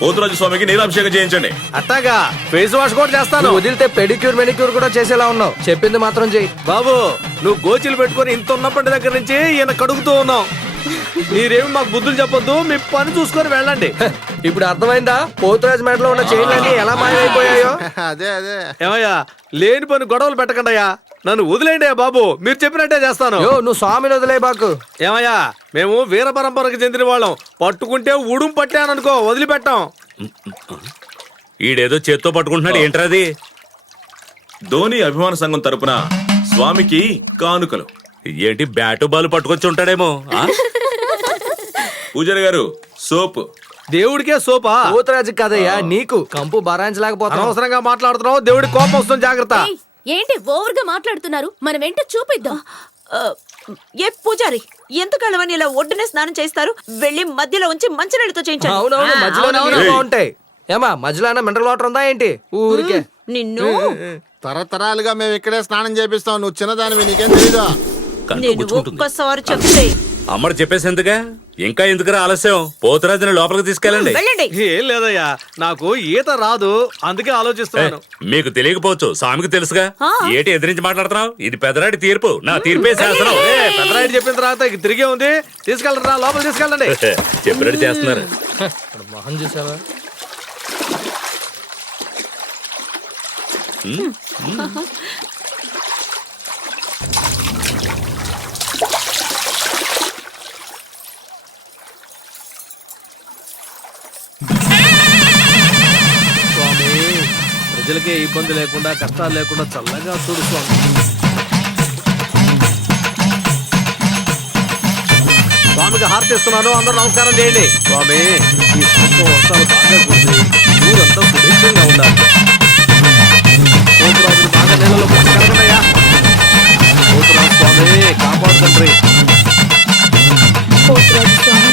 పోతురాజు స్వామికి నీలాభిషేకం చేయించండి. అట్టాగా face wash కూడా చేస్తాను. వదిలితే పెడిక్యూర్ మెనిక్యూర్ కూడా చేసేలా ఉన్నావు. చెప్పింది మాత్రం చెయ్యి. బాబు నువ్వు గోచీలు పెట్టుకొని ఇంత ఉన్నప్పటి దగ్గర నుంచి ఈయన కడుగుతూ ఉన్నావు. మీరేమి మాకు బుద్ధులు చెప్పొద్దు, మీ పని చూసుకొని వెళ్ళండి. ఇప్పుడు అర్థమైందా పోతురాజు మెడలో ఉన్న చైన్లన్నీ ఎలా మాయమైపోయాయో? అదే అదే ఏమయ్యా లేని పని గొడవలు పెట్టకండియా, నన్ను వదిలేండి బాబు, మీరు చెప్పినట్టే చేస్తాను. యో నువ్వు స్వామిని వదిలే బాకు. ఏమయ్యా మేము వీర పరంపరకు చెందిన వాళ్ళం, పట్టుకుంటే ఉడుం పట్టాననుకో వదిలిపెట్టాం. ఈడేదో చేత్తో పట్టుకుంటున్నాడు, ఏంట్రాది? ధోని అభిమాన సంఘం తరపున స్వామికి కానుకలు. ఏంటి బ్యాటు బాల్ పట్టుకొచ్చి ఉంటాడేమో. పూజారి గారు సోప్. దేవుడికే సోపా? పోతురాజు కదయ్యా నీకు. కంపు బరాయించలేకపోతావు. అనవసరంగా మాట్లాడుతున్నావు, దేవుడికి కోపం వస్తుంది, జాగ్రత్త. ఏయ్, ఏంటి ఓవర్గా మాట్లాడుతున్నారు? మనం ఏంటో చూపిద్దాం. ఏ పూజారి ఎంతకాలమని ఇలా ఒడ్డునే స్నానం చేస్తారు? వెళ్ళి మధ్యలో ఉంచి మంచినీళ్ళతో చేయించండి. అవునవును మధ్యలో బాగుంటాయి. ఏమా మధ్యలో మినరల్ వాటర్ ఉందా ఏంటి ఊరికే? నిన్ను తరతరాలుగా మేము ఇక్కడే స్నానం చేపిస్తాం. నువ్వు చిన్నదానివి, నీకేం తెలీదా? నేను ఒక్కసారి చెప్తే అమ్మడు చెప్పేసేందుగా ఇంకా ఎందుకురా ఆలస్యం? పోతురాజుని లోపలికి తీసుకెళ్ళండి. వెళ్ళండి. ఏం లేదయ్యా, నాకు ఈత రాదు, అందుకే ఆలోచిస్తున్నాను. మీకు తెలియకపోవచ్చు, స్వామికి తెలుసుగా. ఆ. ఏటి ఎదిరించి మాట్లాడుతున్నావు? ఇది పెదరాడి తీర్పు, నా తీర్పే శాసనం. పెద్దరాయుడు చెప్పిన తర్వాత ఇక తిరిగే ఉంది, తీసుకెళ్ళరా లోపల తీసుకెళ్ళండి. చెప్పినట్టు చేస్తున్నారు. మొహం చూసావా? స్వామి ప్రజలకే ఇబ్బంది లేకుండా కష్టాలు లేకుండా చల్లగా చూడు స్వామి. స్వామికి హారతి ఇస్తున్నాను, అందరూ నమస్కారం చేయండి. స్వామి ఈ సంవత్సరం వర్షాలు బాగా కురిసి ఊరంతా సుభిక్షంగా ఉండాలి. పోతురాజులు బాగా నీళ్ళలో కలగనయ్యా. పోతురాజు స్వామి కాపాడు తండ్రి. పోతురాజు స్వామి